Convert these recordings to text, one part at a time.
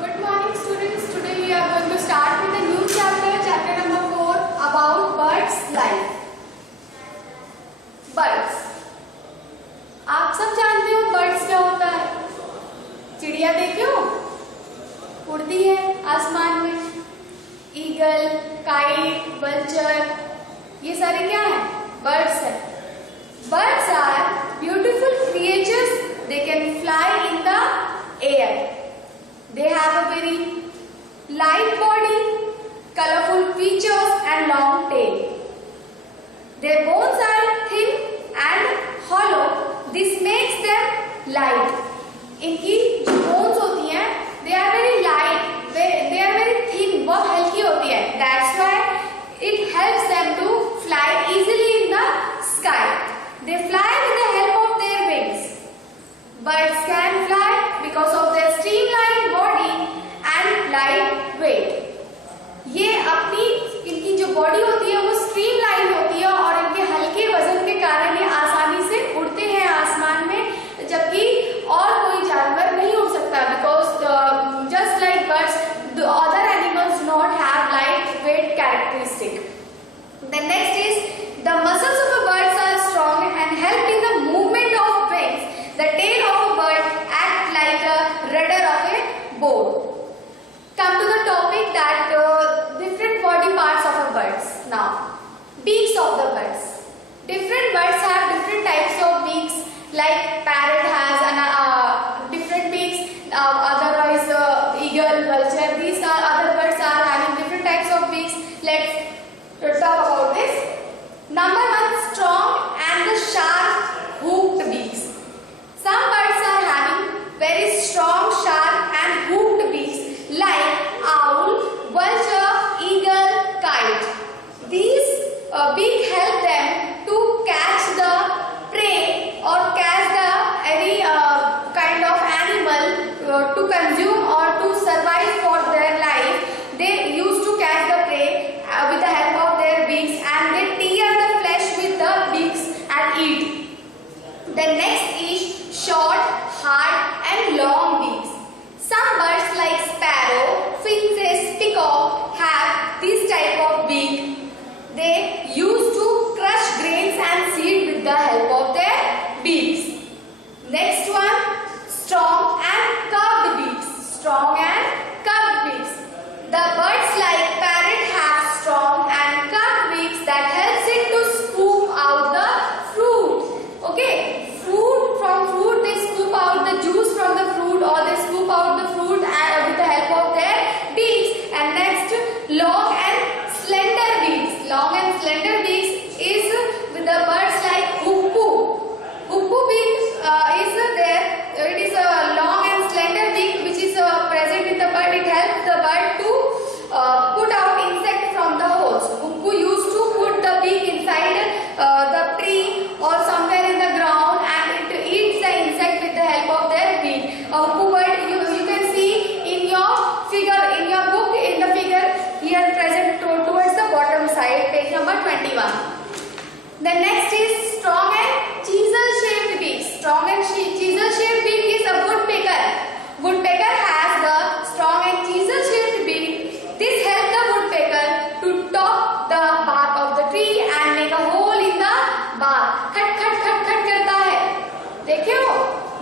Good morning students. Today we are going to start with a new chapter, chapter number 4 about birds' life. Birds. आप सब जानते हो birds क्या होता है? चिड़िया देखे हो? उड़ती है आसमान में. ईगल, काइट, वल्चर, ये सारे क्या हैं? Birds हैं. Birds are beautiful creatures. They can fly in the air. They have a very light body, colorful features and long tail. Their bones are thin and hollow. This makes them light. इनकी जो bones होती हैं, they are very light. They are very thin. बहुत हल्की होती है. That's why it helps them to fly easily in the sky. They fly with the help of their wings. Birds can fly because of their streamlined body and light weight. ये अपनी इनकी जो body होती है वो streamline होती है और इनके हल्के वजन के कारण ये आसानी से उड़ते हैं आसमान में, जबकि और कोई जानवर नहीं उड़ सकता because just like birds, the other animals do not have light weight characteristic. The next is the muscles of a bird are strong and help in the movement of wings. The tail of a bird acts like a rudder of a boat. Come to the topic that different body parts of a birds. Now, beaks of the birds. Different birds have different types of beaks. Like parrot has different beaks. Otherwise, eagle, vulture. These are other birds are having different types of beaks. Let's talk about this. Number 1, strong and the sharp hooked beaks. Some birds are having very strong, sharp and hooked beaks like owl, vulture, eagle, kite. These beaks help them to catch the prey or catch the any kind of animal to consume or to survive for their life. They used to catch the prey with the help of their beaks and they tear the flesh with the beaks and eat. The next is short, hard and long beaks. Some birds like sparrow, finches, peacock have this type of beak. They used to crush grains and seed with the help of their beaks. Next one, strong and curved beaks. Strong and curved beaks. The birds like parrot have strong and curved beaks that helps it to scoop out the fruit. Okay, from fruit they scoop out the juice from the fruit or they scoop out the fruit with the help of their beaks. And next, long and slender beaks. Long and slender beaks is with the birds like hoopoe. Hoopoe beak is there. It is a long and slender beak which is present in the bird. It helps the bird to put out insect from the holes. Hoopoe used to put the beak inside the tree or somewhere in the ground and it eats the insect with the help of their beak. A hoopoe bird you can see in your figure, in your book, in the figure here present towards the bottom side, page number 21. The next is strong and chisel-shaped beak. Strong and chisel-shaped beak is a woodpecker. Woodpecker has the strong and chisel-shaped beak. This helps the woodpecker to top the bark of the tree and make a hole in the bark. खट खट खट खट करता है. देखिए हो,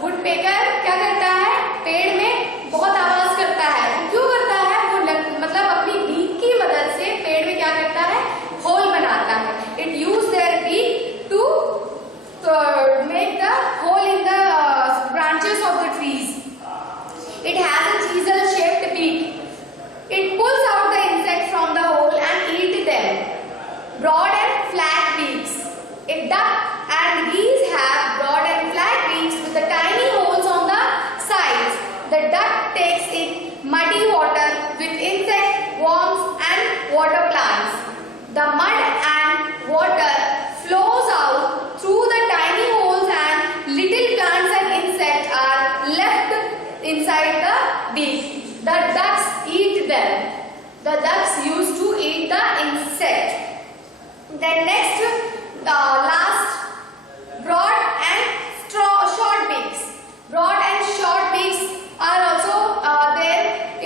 woodpecker क्या करता है? पेड़ में बहुत आवाज करता है. क्यों करता है? वो मतलब अपनी बीक की मदद से पेड़ में क्या करता है? होल बनाता है. It use their beak to make the hole in the branches of the trees. It has a chisel-shaped beak. It pulls out the insect from the hole and eats them. Broad and flat beaks. A duck and geese have broad and flat beaks with the tiny holes on the sides. The duck takes in muddy water with insects, worms and water plants. The mud and water flows out through the tiny holes and little plants and insects are left inside the beak. The ducks eat them. The ducks used to eat the insect. Then next, the last, broad and short beaks. Broad and short beaks are also there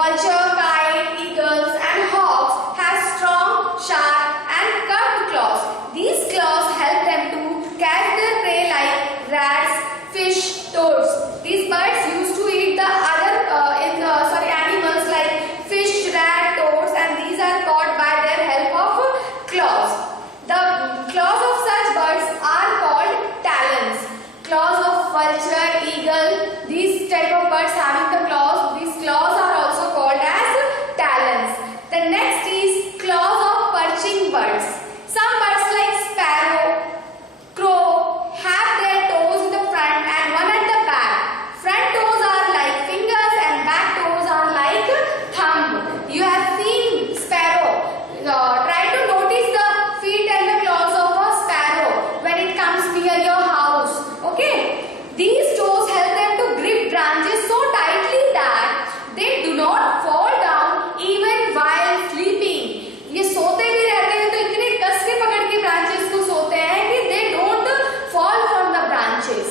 Vulture, kite, eagles and hawks have strong, sharp and curved claws. These claws help them to catch their prey like rats, fish, toads. These birds used to eat the other animals like fish, rat, toads, and these are caught by their help of claws. The claws of such birds are called talons. Claws of vulture, eagle, these type of birds having the claws, these claws are also called as talons. The next is claws of perching birds. Some birds like sparrow, crow have their toes in the front and one at the back. Front toes are like fingers and back toes are like thumb. You have seen sparrow. Try to notice the feet and the claws of a sparrow when it comes near your house. Okay? These toes help them to grip branches so tightly that they do not fall down even while sleeping. ये सोते भी रहते हैं तो इतने कस के पकड़ के branches को सोते हैं कि they don't fall from the branches.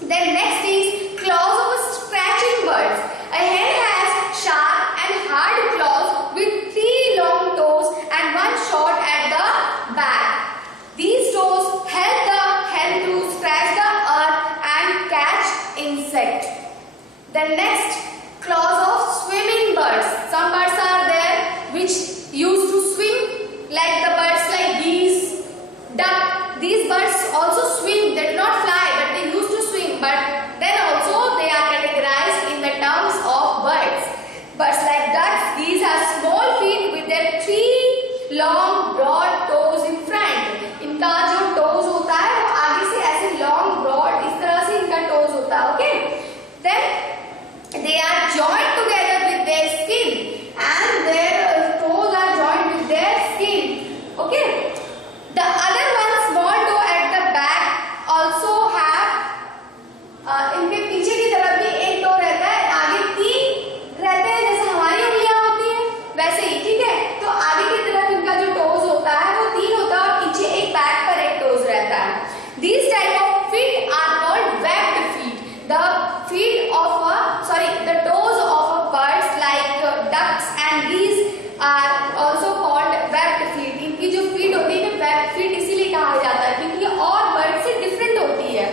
Then next is claws of scratching birds. A hen has sharp and hard claws with 3 long toes and one short at the back. These toes help the hen to scratch the earth and catch insect. The next, claws of swimming birds. Some birds are there which used to swim, like the birds like geese, duck. These birds also swim. They do not fly, but they used to swim. But then also they are categorized in the terms of birds. Birds like ducks, geese have small feet with their 3 long broad toes in front. इनका जो toes होता है वो आगे से ऐसे long broad इस तरह से इनका toes होता है. Okay? Then they are joined together with their skin and their toes are joined with their skin. Okay? The other one, small toe at the back, also have इनके पीछे की तरफ भी एक toe रहता है, आगे 3 रहते हैं जैसे हमारी उंगलियां होती हैं वैसे ही. ठीक है? तो आगे की तरफ इनका जो toes होता है वो 3 होता है और पीछे एक बैक पर एक toes रहता है. These type of feet are called webbed feet. The toes of a birds like ducks and geese are also called webbed feet. इनकी जो feet होती है ना webbed feet इसीलिए कहा जाता है क्योंकि ये और bird से different होती है.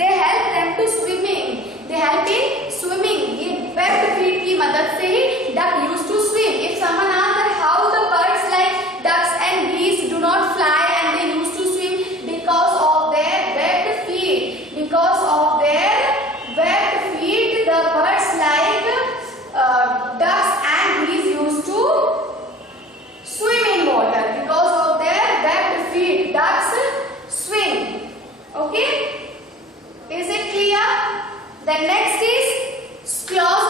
They help them to swimming. They help in swimming. ये webbed feet की मदद से ही duck used to swim. If someone asks that how the birds like ducks and geese do not fly and they used to swim, because of their webbed feet. Because of their webbed feet, the birds like ducks and geese used to swim in water. Because of their webbed feet, ducks swim. Okay? Is it clear? The next is claws